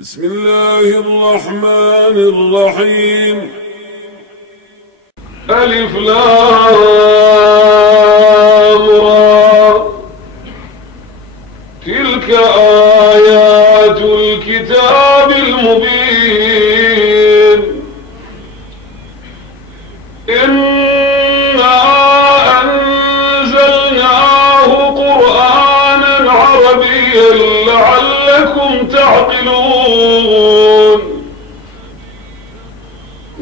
بسم الله الرحمن الرحيم. ألف لام را، تلك آيات الكتاب المبين. إنا أنزلناه قرآنا عربيا لعلكم تعقلون.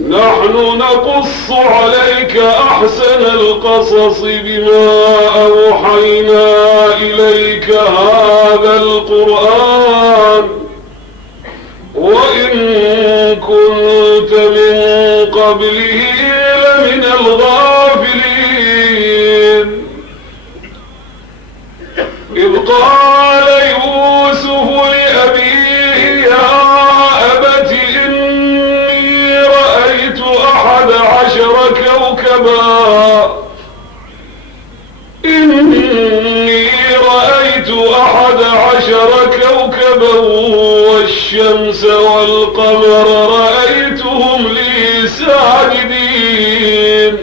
نحن نقص عليك أحسن القصص بما أوحينا إليك هذا القرآن وإن كنت من قبله لمن الغافلين. إذ قال يوسف لأبيه يا أبت إني رأيت 11 كوكبا والشمس والقمر رأيتهم لي ساجدين.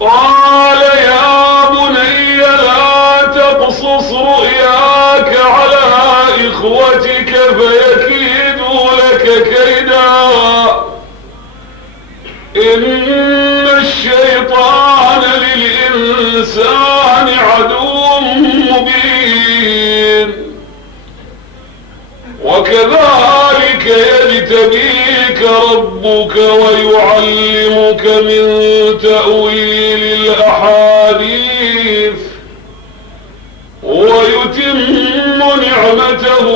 قال يا بني لا تقصص رؤياك على إخوتك فيكيدوا لك كيدا إن الشيطان للإنسان عدو مبين. وكذلك يجتبيك ربك ويعلمك من تأويل الأحاديث ويتم نعمته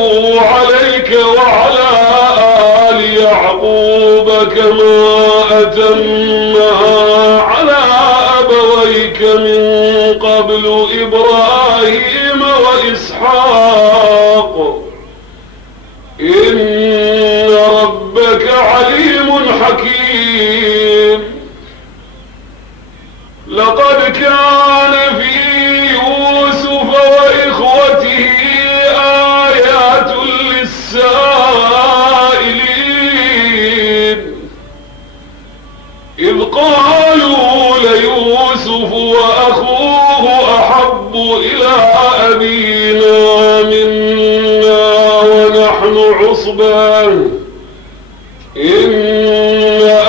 عليك وعلى آل يعقوب كما أتمها على أبويك من قبل إبراهيم وإسحاق إن ربك عليم حكيم. لقد كان في يوسف وإخوته آيات للسائلين إذ قالوا ليوسف وأخوه أحب إلى أبينا منا ونحن عصبة إن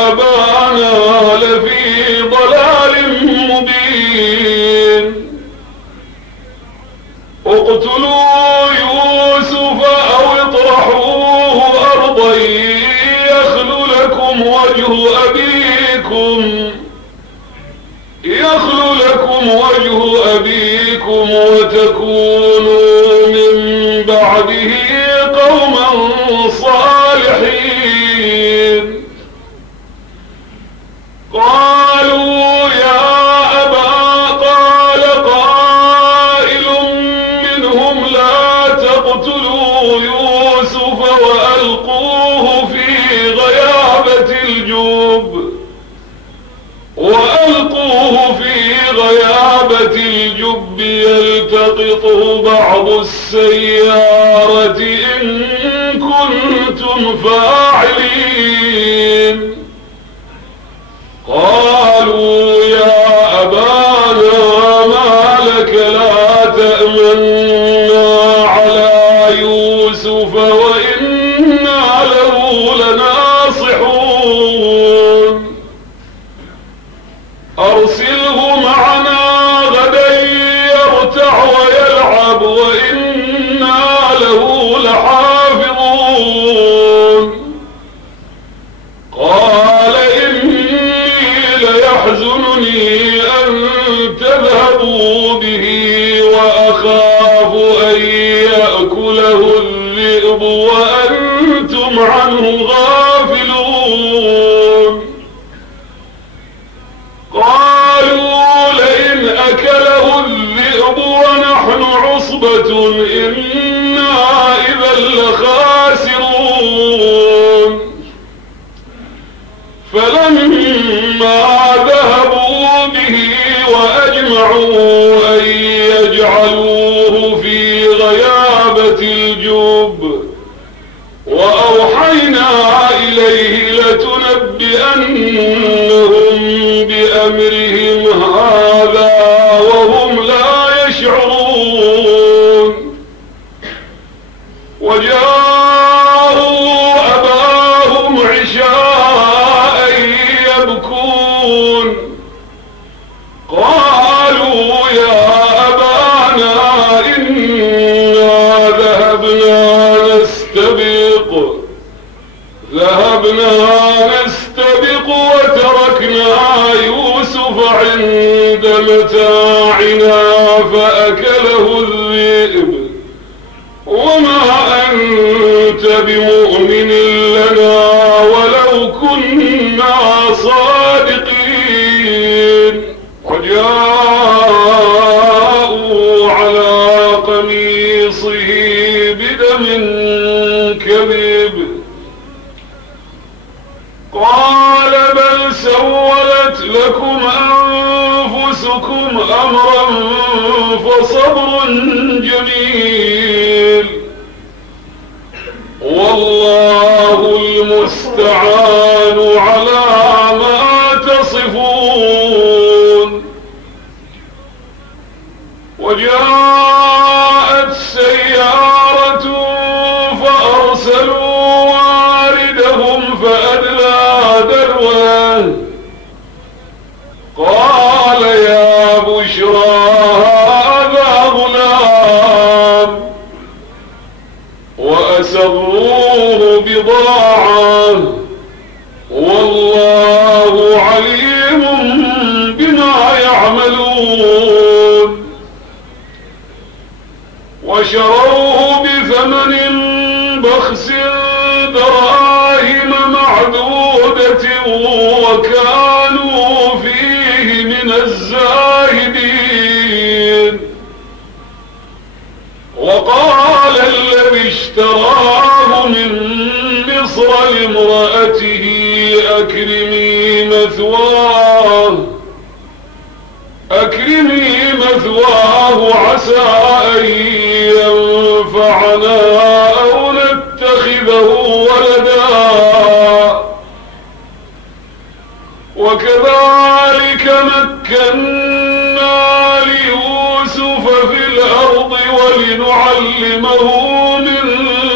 أبانا لفي ضلال مبين. اقتلوا يوسف أو اطرحوه أرضا يخل لكم وجه أبيكم وتكونوا من بعده قوما صالحين. قالوا يا أبا، قال قائل منهم لا تقتلوا يوسف وألقوه في غيابة الجب يلتقطه بعض السيارة إن كنتم فاعلين. قالوا يا أبانا ما لك لا تأمنا على يوسف وإنا له لناصحون. أرسله معنا غدا يرتع ويلعب وإنا له لحافظون. قال إني ليحزنني أن تذهبوا به وأخاف أن يأكله الذئب وأنتم عنه غافلون. قالوا لئن أكله الذئب ونحن عصبة إنا إذا لخاسرون. فلما ذهبوا به وأجمعوا أن يجعلوه في غيابة الجب وأوحينا إليه لتنبئنهم بأمرهم هذا وهم لا يشعرون وجاءوا أباهم عشاء يبكون قالوا يا أبانا إنا ذهبنا نستبق وتركنا يوسف عند متاعنا فأكله الذئب وما أنت بمؤمن لنا ولو كنا صادقين وجاءوا على قميصه بدم كذب قال بل سولت لكم أنفسكم أمرا فصبر جميل والله المستعان على ما تصفون وجاءت سيارة فأرسلوا واردهم فأدلى دلوه قال يا بشرى هذا غلام وأسروه بضاعة والله عليم بما يعملون وشروه بثمن بخس دراهم معدودة وكانوا فيه من الزاهدين وقال الذي اشتراه من مصر لامرأته أكرمي مثواه عسى أن ينفعنا أو نتخذه ولدا وكذلك مكنا ليوسف في الأرض ولنعلمه من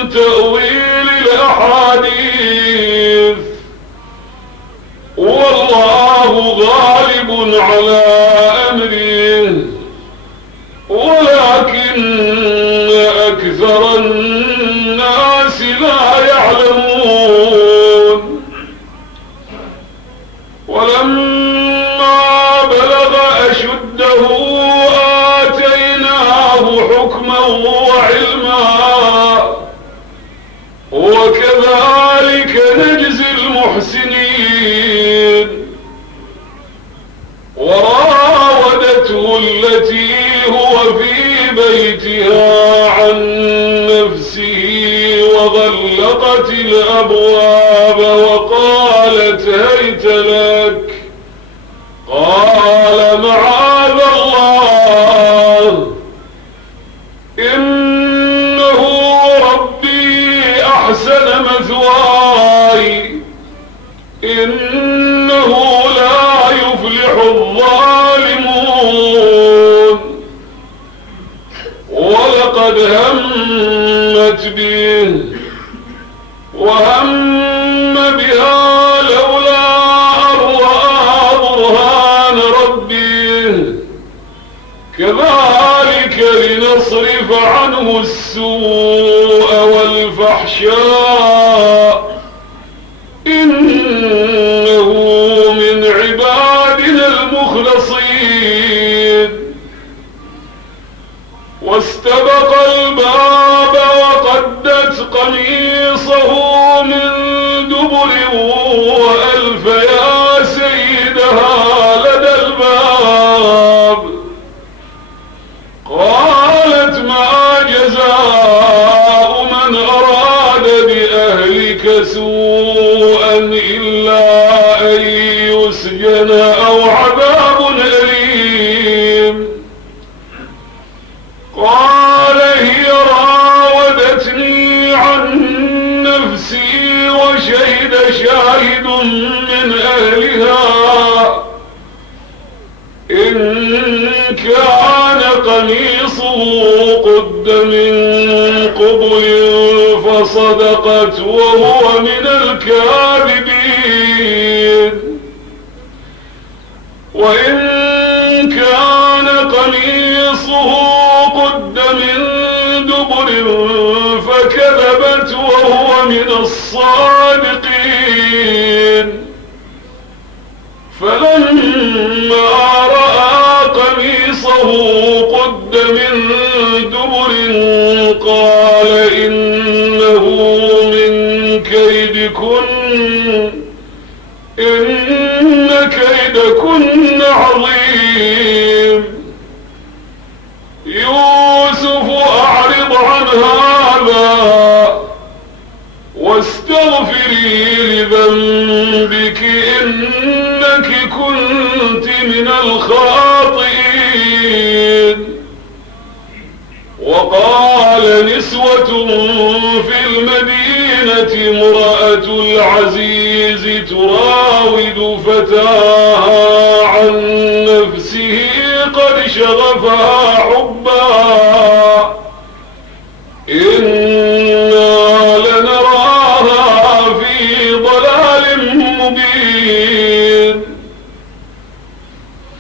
تأويل الأحاديث والله غالب على أمره ولكن أكثر الناس لا يعلمون ولما بلغ أشده آتيناه حكما وعلما وكذلك نجزي المحسنين وراودته التي هو في بيتها عن نفسه وغلقت الأبواب وقالت هيت لك قال معاذ الله إنه ربي أحسن مثواي إنه لا يفلح الظالمون ولقد همت به وهم بها لولا أن رأى برهان ربه كذلك لنصرف عنه السوء والفحشاء إنه من عبادنا المخلصين واستبق الباب وقدت قميصه من دبر وألف يا سيدها لدى الباب قالت ما جزاء من أراد بأهلك سوءا خبل فصدقت وهو من الكاذبين. وإن كان قميصه قد من دبر فكذبت وهو من الصادقين. فلما رأى قميصه قد من دبر قال إنه من كيدكن إن كيدكن عظيم. يوسف أعرض عن هذا واستغفري لذنبك إنك كنت من الخاطئين. وقال نسوة في المدينة امرأة العزيز تراود فتاها عن نفسه قد شغفها حبا إنا لنراها في ضلال مبين.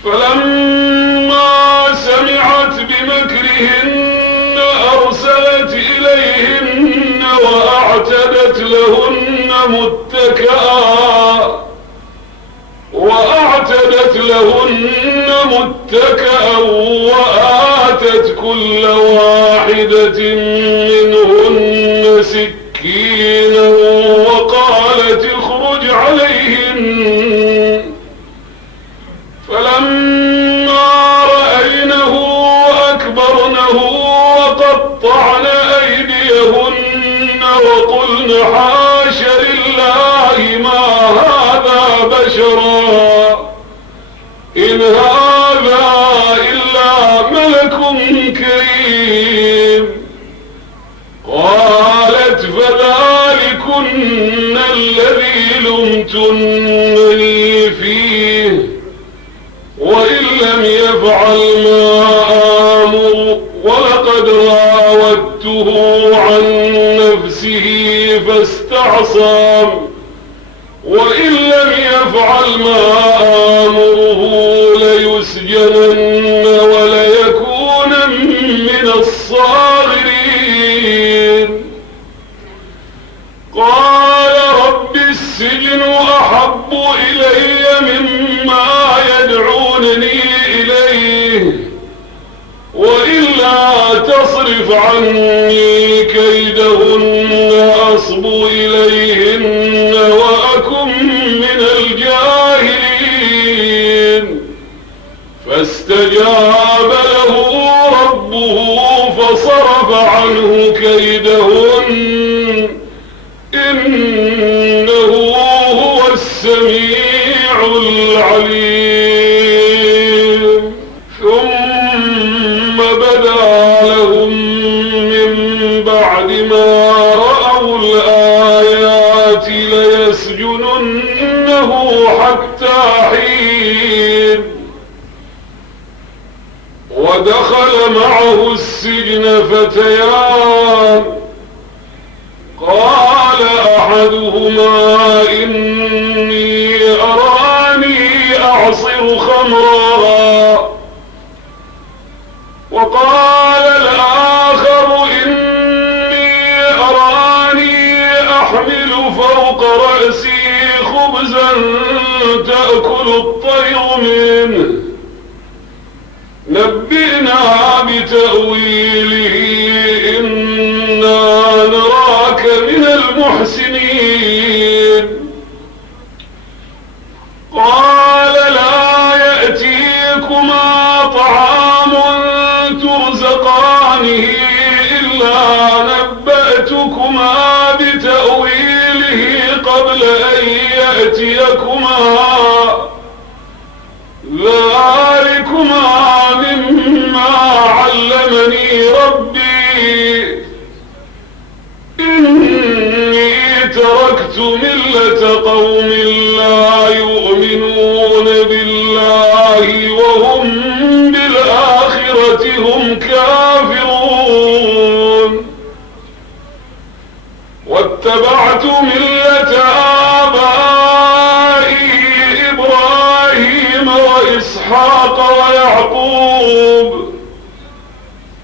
فلما سمعت بمكرهن أرسلت إليهن وأعتدت لهن متكأ وآتت كل واحدة منهن سكينا وقالت اخرج عليهن. فلما رأينه أكبرنه وقطعن أيديهن وقلن حاش لله ما هذا بشرا إن هذا إلا ملك كريم. قالت فذلكن الذي لمتنني فيه وإن لم يفعل ما آمر ولقد راودته عن نفسه فاستعصم وإن لم يفعل ما آمره ليسجنن وليكون من الصاغرين. قال رب السجن أحب إلي مما يدعونني إليه وإلا تصرف عني كيدهن أصب إليهن وأكن من الجاهلين. فاستجاب له ربه فصرف عنه كيدهن إنه هو السميع العليم. ثم بدا لهم من بعد ما رأوا الآيات ليسجننه حتى حين. ودخل معه السجن فتيان قال أحدهما إني أراني أعصر خمرا وقال الآخر إني أراني أحمل فوق رأسي خبزا تأكل الطير منه نبئنا بتأويله إنا نراك من المحسنين. قال لا يأتيكما طعام ترزقانه إلا نبأتكما بتأويله قبل أن يأتيكما ذلكما مما علمني ربي إني تركت ملة قوم لا يؤمنون بالله وهم بالآخرة هم كافرون. واتبعت ملة آبائي إبراهيم وإسحاق ويعقوب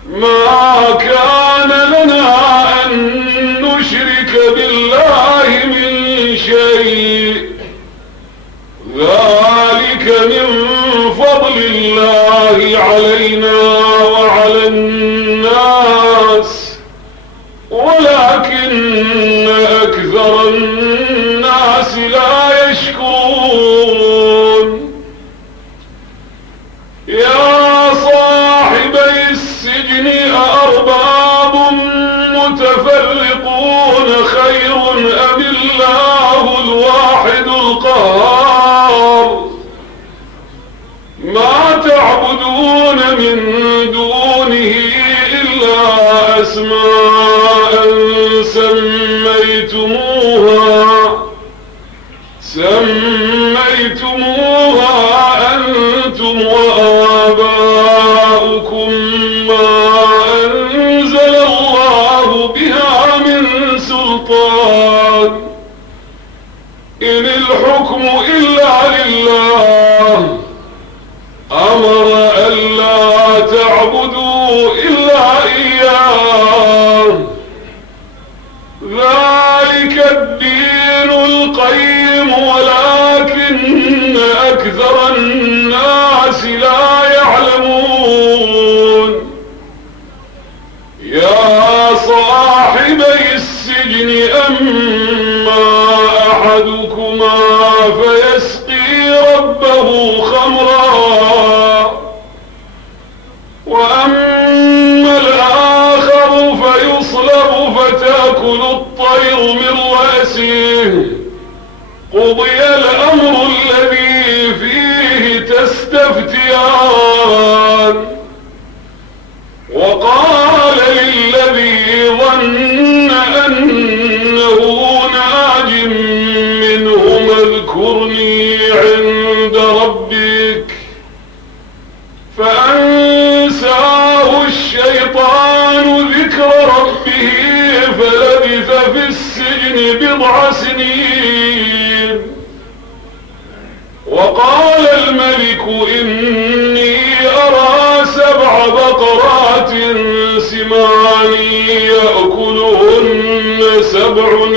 ما كان لنا أن نشرك بالله من شيء ذلك من فضل الله علينا وعلى الناس ولكن أكثر الناس لا يشكرون. يا صاحبي السجن أأرباب متفرقون خير أم الله الواحد القهار ما تعبدون من دونه إلا أسماء سميتموها أنتم وآباؤكم ما أنزل الله بها من سلطان إن الحكم إلا لله أمر ألا تعبدوا إلا إياه ذلك الدين القيم ولكن أكثر الناس لا يعلمون. يا صاحبي السجن أما أحدكما فيسقي ربه خمرا وأما الآخر فيصلب فتأكل الطير من رأسه قضي الأمر الذي فيه تستفتيان. وقال للذي ظن أنه ناج منهم اذكرني عند ربك فأنساه الشيطان ذكر ربه فلبث في السجن بضع سنين. وقال الملك إني أرى 7 بقرات سمان يأكلهن 7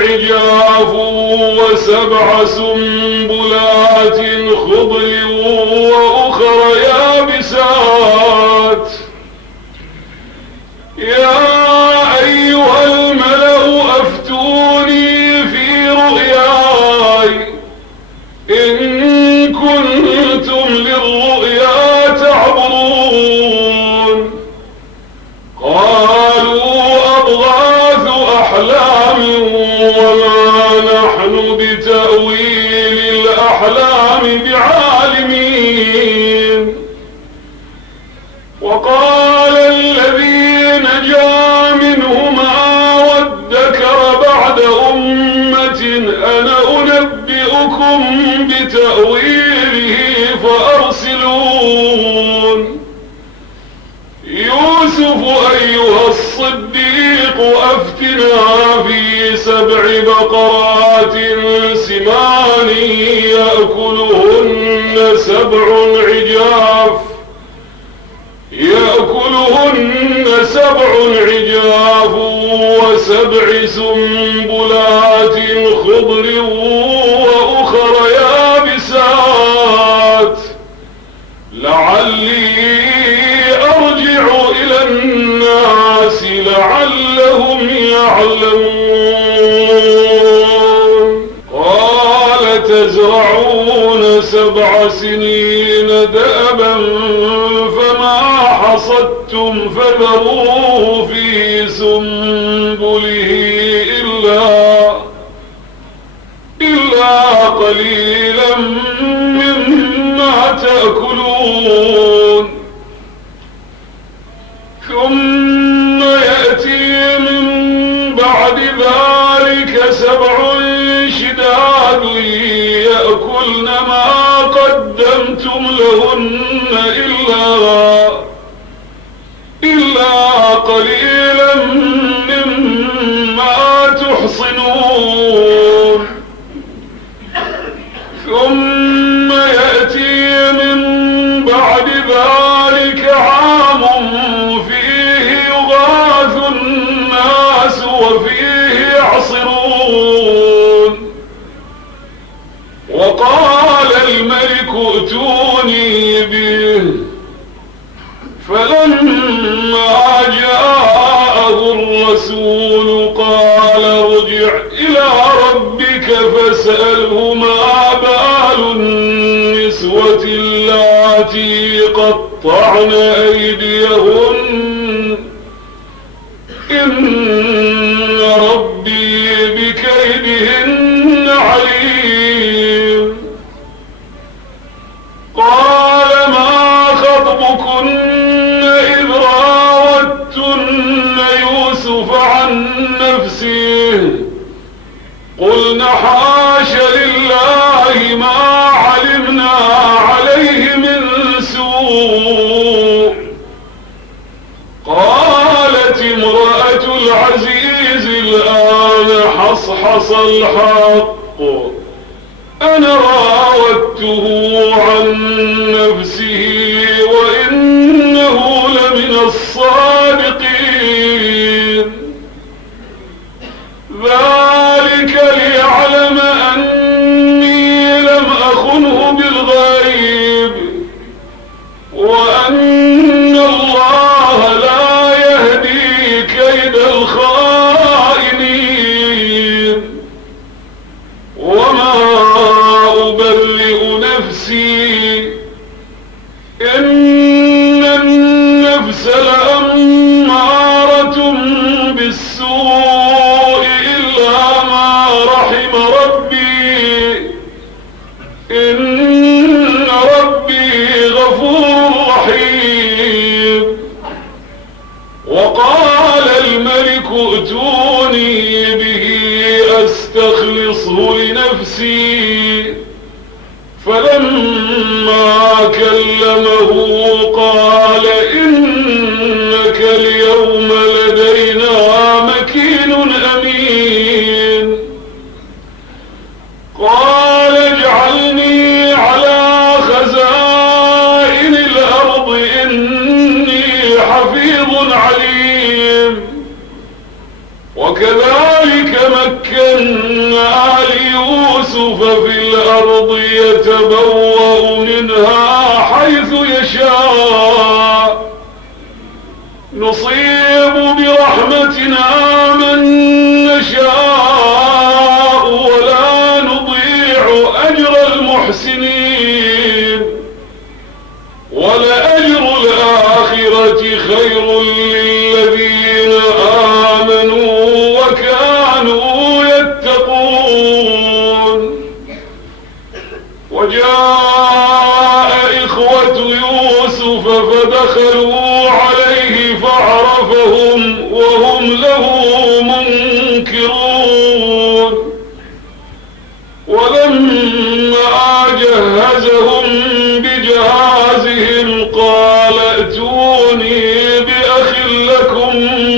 عجاف و7 سنبلات خضر وأخر يابسات. يا أيها الملأ أفتوني في رؤياي إن كنتم للرؤيا تعبرون. قالوا أضغاث أحلام وما نحن بتأويل الأحلام بعالمين. وقال الذي نجا منهما وادكر بعد أمة أنا أنبئكم بتأويله فأرسلون. يوسف أيها الصديق أفتنا في 7 بقرات سمان يأكلهن 7 عجاف و7 سنبلات خضر وأخر يابسات لعلي أرجع إلى الناس لعلهم يعلمون. قال تزرعون 7 سنين دأبا فما حصدتم فذروه في سنبله إلا قليلا مما تأكلون. ثم يأتي من بعد ذلك 7 شداد يأكلن ما قدمتم لهن فلما جاءه الرسول قال ارجع إلى ربك فاسأله ما بال النسوة اللاتي قطعن أيديهن إن ربي بكيدهن عليم. قال ما خطبكن إذ راوتن يوسف عن نفسه قلن حاش لله ما علمنا عليه من سوء. قالت امرأة العزيز الآن حصحص الحق أنا راودته عن نفسه وإنه لمن الصادقين. ذلك ليعلم أني لم أخنه بالغيب وأن الله لا يهدي كيد الخائنين. وما أبرئ نفسي إن النفس لأمارة بالسوء إلا ما رحم ربي إن ربي غفور رحيم. وقال الملك ائتوني به أستخلصه لنفسي. فلما كلمه قال إنك اليوم لدينا مكين أمين. قال اجعلني على خزائن الأرض إني حفيظ عليم. وكذلك مكنا ليوسف في الأرض يتبوأ منها حيث يشاء نصيب برحمتنا من نشاء ولا نضيع أجر المحسنين. ولأجر الآخرة خير للذين آمنوا وكانوا يتقون. وجاء إخوة يوسف فدخلوا عليه فعرفهم وهم له منكرون. ولما جهزهم بجهازهم قال ائتوني بأخ لكم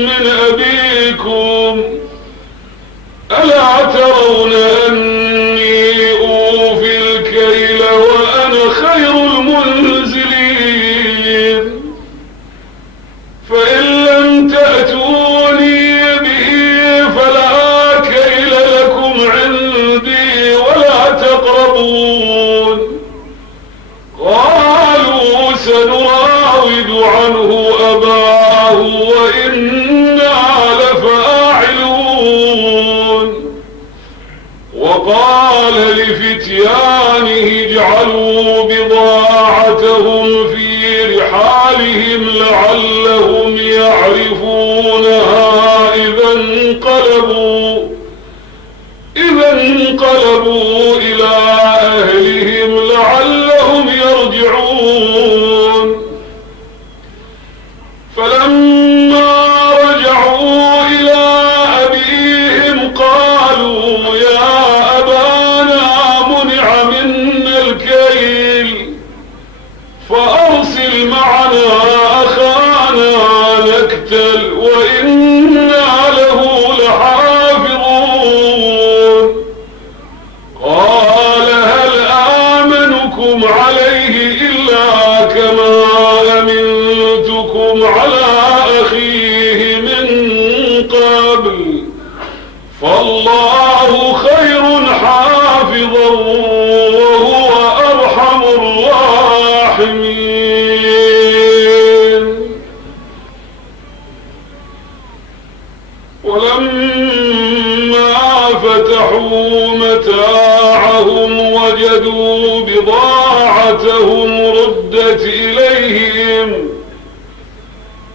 من أبيكم ألا ترون أني أوفي الكيل وأنا خير المنزلين. فإن لم تأتوني به فلا كيل لكم عندي ولا تقربون. قالوا سنراود عنه أباه وإنا لفاعلون. وقال لفتيانه اجعلوا بضاعتهم في رحالهم لعلهم يعرفونها إذا انقلبوا إلى أهلهم لعلهم يرجعون. فلما رجعوا إلى أبيهم قالوا يا أبانا منع منا الكيل فأرسل معنا أخانا نكتل وإنا له لحافظون.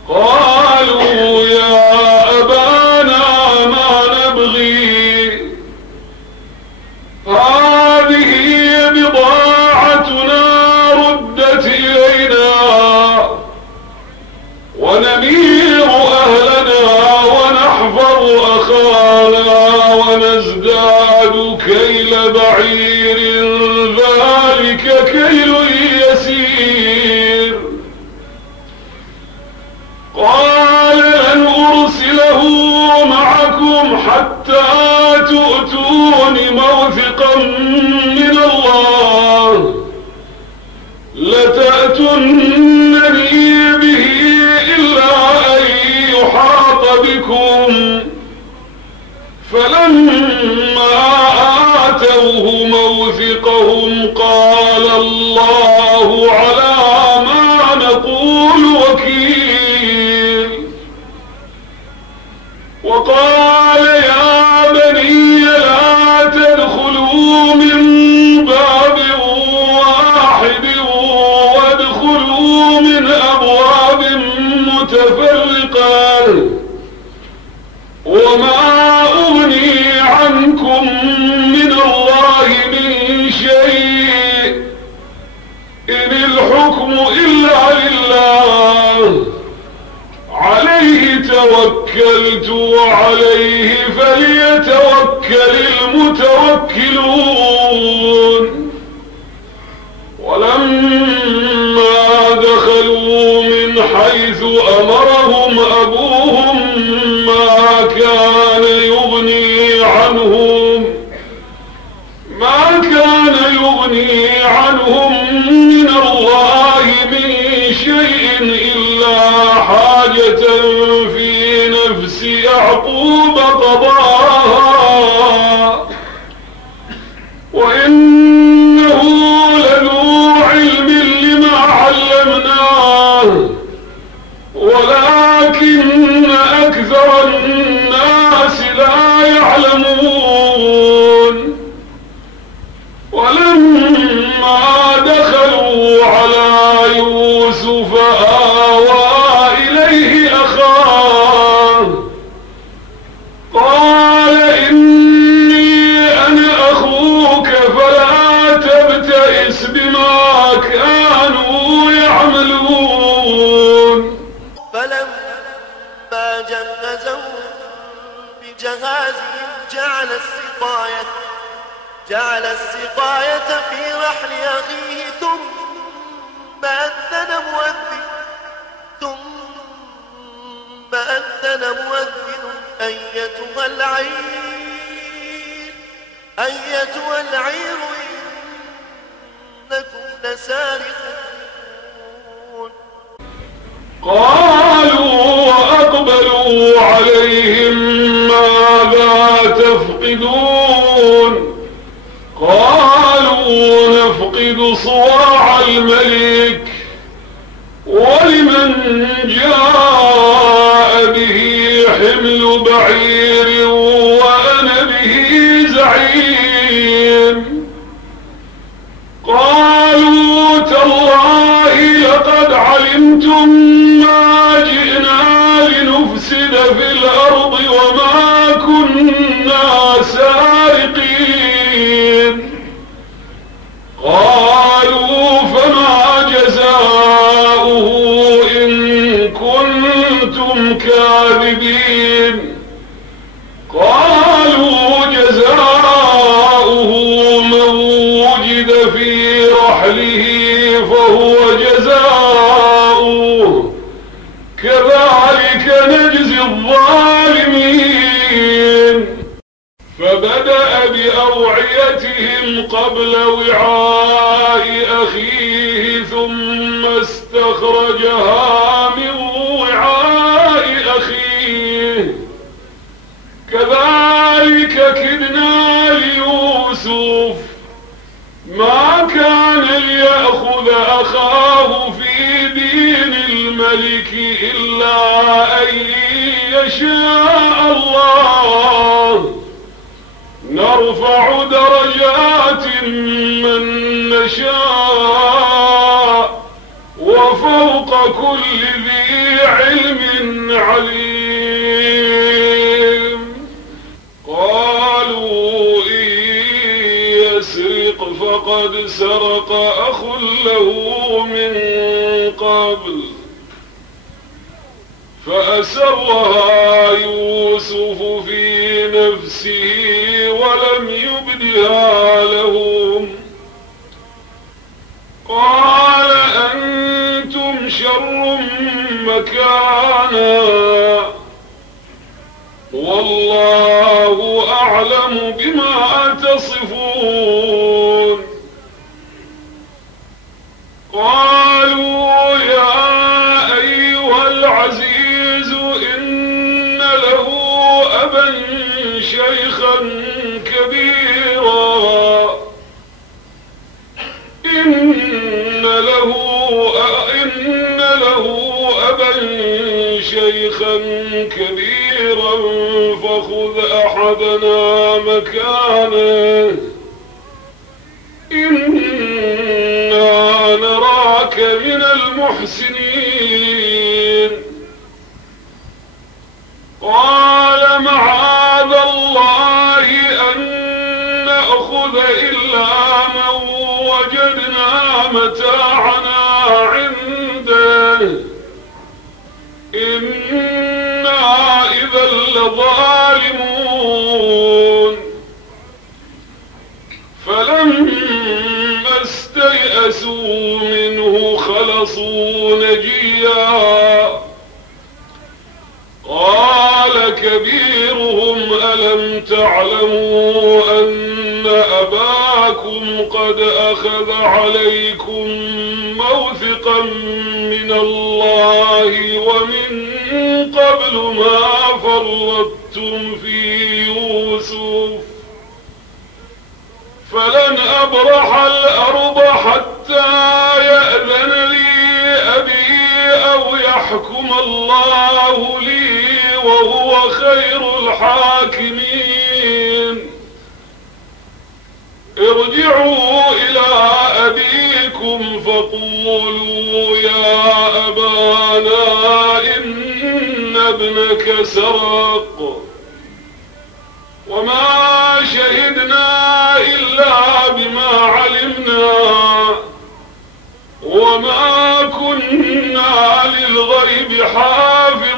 قالوا يا أبانا ما نبغي هذه بضاعتنا ردت إلينا ونمير أهلنا ونحفظ أخانا ونزداد كيل بعير ذلك كيل يسير. قال لن أرسله معكم حتى تؤتون موثقا من الله لتأتونني به إلا أن يحاط بكم. فلما آتوه موثقهم قال الله على ما نقول وكيل. وقال يا بني لا تدخلوا من باب واحد وادخلوا من أبواب متفرقة وما أغني عنكم من الله من شيء إن الحكم إلا لله عليه توكلت وعليه فليتوكل المتوكلون. ولما دخلوا من حيث أمرهم أبوهم ما كان يغني عنهم من الله من شيء إلا حاجة في نفس يعقوب قضاها وإنه لذو علم لما علمناه ولكن أكثر الناس لا يعلمون. ولما دخلوا على يوسف آوى إليه أخاه قال إني أنا أخوك فلا تبتئس بما كانوا يعملون. فلما جهزهم بجهازهم جعل السقاية في رحل أخيه ثم أذن مؤذن أيتها العير إنكم لسارقون. قالوا وأقبلوا عليهم ماذا تفقدون قالوا نفقد صواع الملك ولمن جاء به حمل بعير وأنا به زعيم. قالوا تالله لقد علمتم ما جئنا لنفسد في الأرض وما كنا سارقين. قالوا فما جزاؤه إن كنتم كاذبين. قالوا جزاؤه من وجد في رحله فهو جزاؤه كذلك نجزي الظالمين. فبدأ بأوعيتهم قبل وعاء أخيه ثم استخرجها من وعاء أخيه كذلك كدنا ليوسف ما كان ليأخذ أخاه في دين الملك إلا أن يشاء الله نرفع درجات من نشاء وفوق كل ذي علم عليم. قالوا إن يسرق فقد سرق أخ له من قبل فأسرها يوسف في نفسه ولم يبدها لهم. قال أنتم شر مكانا والله أعلم بما تصفون. قالوا يا أيها العزيز إن له أبا شيخا كبيرا إن له أبا شيخا كبيرا فخذ أحدنا مكانه إنا نراك من المحسنين. قال معاذ الله أن نأخذ إلا من وجدنا متاعنا عنده إنا إذا لظالمون. فلما استيئسوا منه خلصوا نجيا. قال كبيرهم ألم تعلموا أن أباكم قد أخذ عليكم موثقا من الله ومن قبل ما فرطتم في يوسف فلن أبرح الأرض حتى يأذن لي أبي أو يحكم الله لي وهو خير الحاكمين. ارجعوا إلى أبيكم فقولوا يا أبانا إن ابنك سرق وما شهدنا إلا بما علمنا وما كنا للغيب حافظين.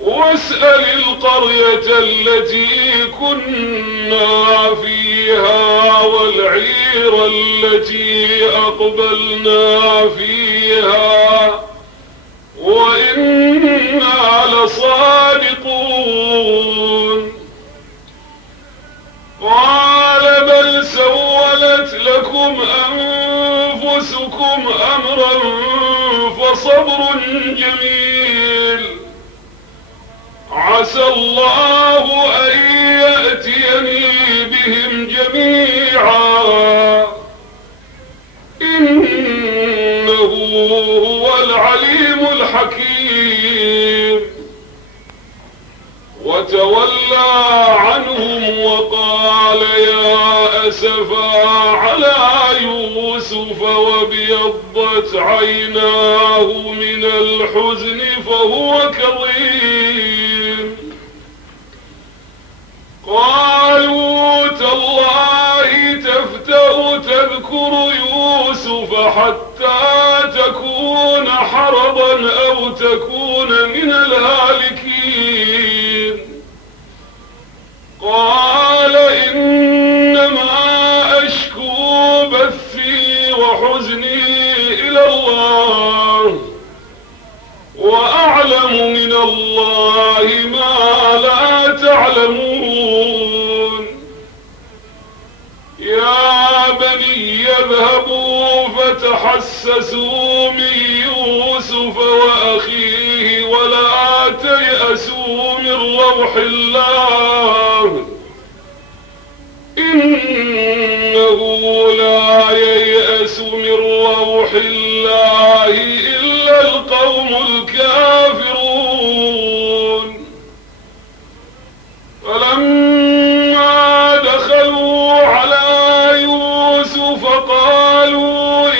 واسأل القرية التي كنا فيها والعير التي أقبلنا فيها وإنا لصادقون. قال بل سولت لكم أنفسكم أمرا فصبر جميل عسى الله أن يأتيني بهم جميعا إنه هو العليم الحكيم. وتولى عنهم وقال يا أسفا على يوسف وابيضت عيناه من الحزن فهو كظيم. قالوا تالله تفتأ تذكر يوسف حتى تكون حرضا أو تكون من الهالكين. قال إنما أشكو بثي وحزني إلى الله وأعلم من الله ما لا تعلمون. يا بني اذهبوا فتحسسوا من يوسف وأخيه ولا تيأسوا من روح الله إنه لا ييأس من روح الله إلا القوم الكافرون. فلما دخلوا على يوسف قالوا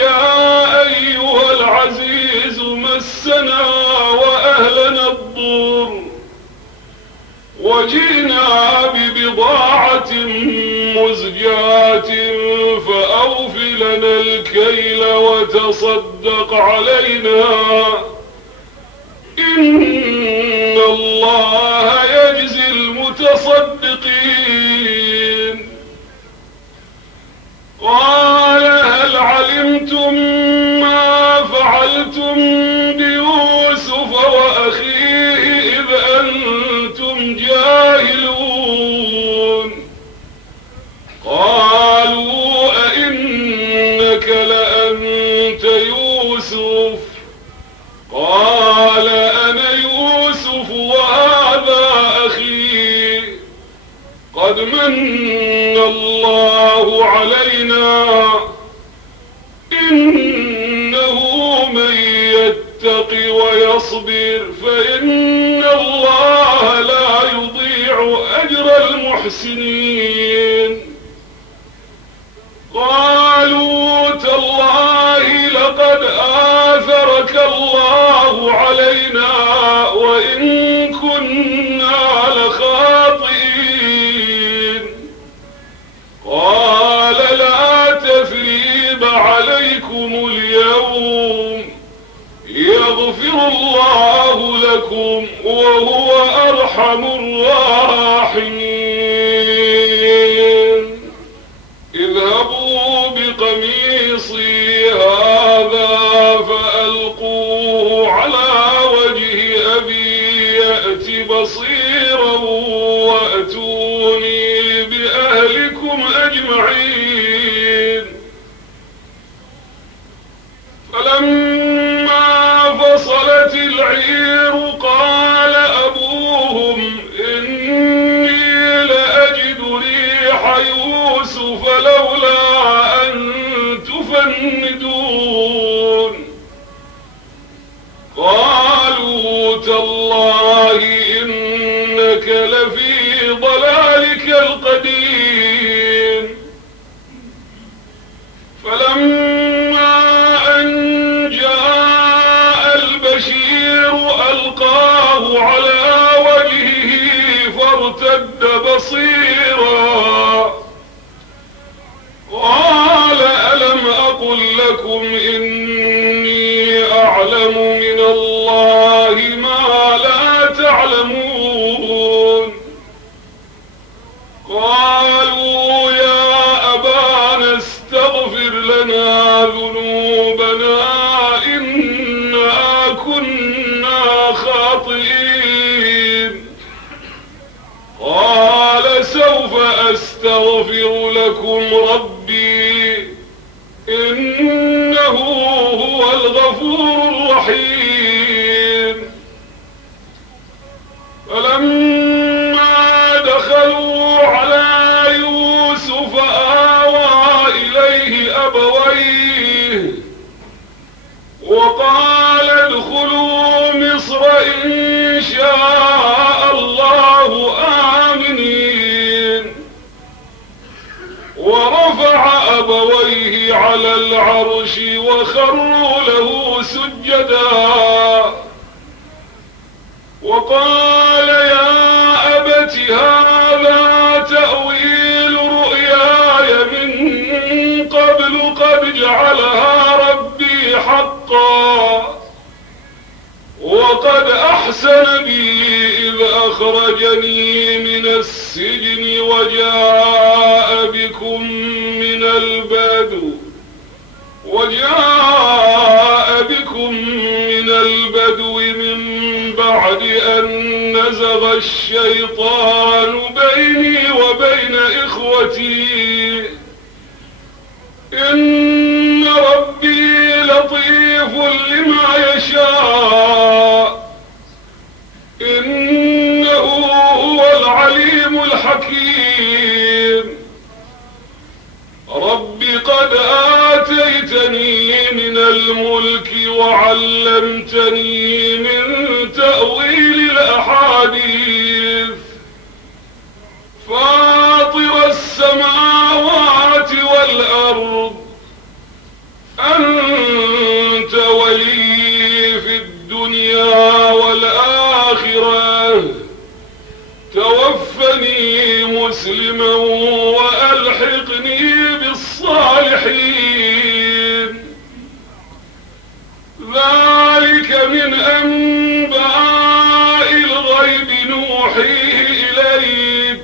لنا الكيل وتصدق علينا إن الله يجزي المتصدقين. قال هل علمتم ما فعلتم بيوسف وأخيه إذ أنتم جاهلون؟ قالوا أئنك لأنت يوسف؟ قال أنا يوسف وهذا أخي قد من الله علينا إنه من يتق ويصبر فإن الله لا يضيع أجر المحسنين. قالوا تالله لقد آثرك الله علينا وإن كنا لخاطئين. قال لا تثريب عليكم اليوم يغفر الله لكم وهو أرحم الراحمين. اذهبوا بقميصي هذا فألقوه على وجه أبي يأت بصيرا وأتوني بأهلكم أجمعين. فلما فصلت العير قال أبوهم إني لأجد ريح يوسف لولا أن تفندون. قالوا تالله إنك لفي ضلالك القديم. فلما أن جاء البشير ألقاه على وجهه فارتد بصيرا قال ألم أقل لكم إني أعلم من الله ما لا تعلمون. قالوا يا أبانا استغفر لنا ذنوبنا إنا كنا خاطئين. قال سوف أستغفر لكم ربي إنه هو الغفور الرحيم. فلما دخلوا على يوسف آوى إليه أبويه وقال ادخلوا مصر إن شاء الله آمنين. ورفع أبويه على العرش وخروا له سجدا وقال يا أبت هذا تأويل رؤياي من قبل قد جعلها ربي حقا وقد أحسن بي إذ أخرجني من السجن وجاء بكم من البدو من بعد أن نزغ الشيطان بيني وبين إخوتي إن ربي لطيف لما يشاء إنه هو العليم الحكيم. رب قد آتيتني من الملك وعلمتني من تأويل الأحاديث فاطر السماوات والأرض أنت ولي في الدنيا والآخرة توفني مسلما وألحقني بالصالحين. ذلك من أنباء الغيب نوحيه إليك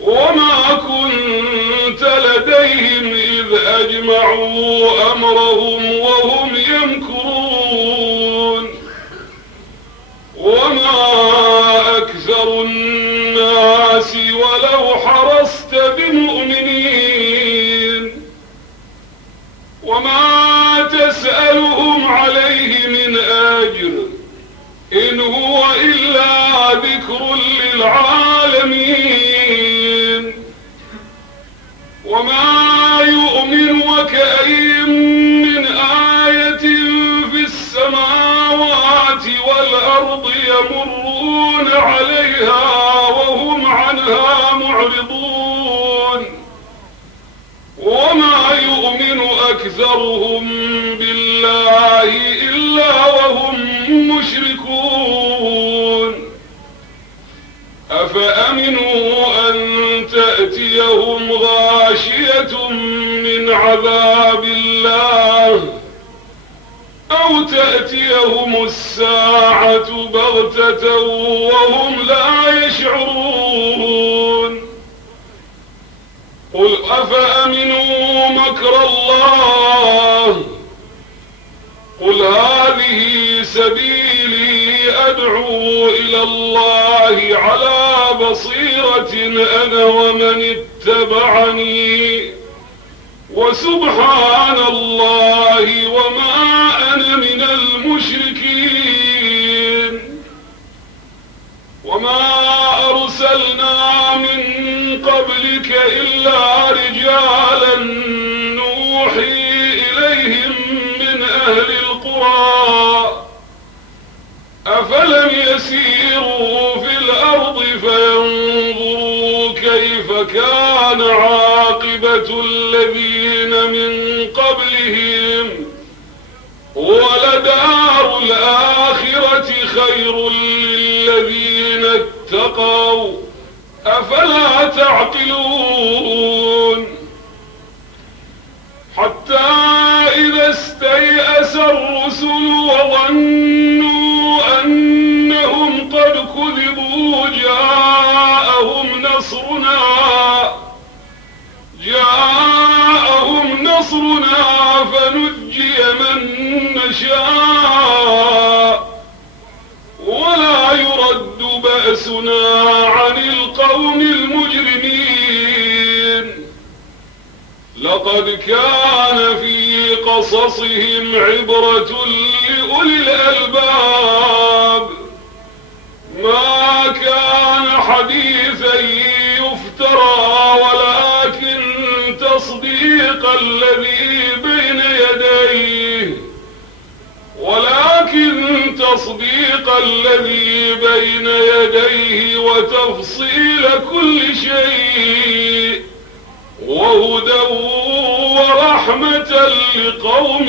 وما كنت لديهم إذ أجمعوا أمرهم وهم يمكرون وما أكثر الناس ولو حرصت بمؤمنين وما تسألهم عليه من أجر إن هو إلا ذكر للعالمين وما يؤمن وكأين من آية في السماوات والأرض يمرون عليها وهم عنها معرضون وما يؤمن أكثرهم بالله إلا وهم مشركون أفأمنوا أن تأتيهم غاشية من عذاب الله أو تأتيهم الساعة بغتة وهم لا يشعرون قل أفأمنوا مكر الله قل هذه سبيلي أدعو إلى الله على بصيرة أنا ومن اتبعني وسبحان الله وما أنا من المشركين وما أرسلنا من قبلك إلا رجالا نوحي إليهم من أهل القرى أفلم يسيروا في الأرض فينظروا كيف كان عاقبة الذين من قبلهم ولدار الآخرة خير للذين اتقوا أفلا تعقلون حتى إذا استيأس الرسل وظنوا أنهم قد كذبوا جاءهم نصرنا فنجي من نشاء ولا يرد بأسنا عن القوم المجرمين لقد كان في قصصهم عبرة لأولي الألباب ما كان حديثا يفترى ولكن تصديق الذي بين يديه وتفصيل كل شيء وهدى ورحمة لقوم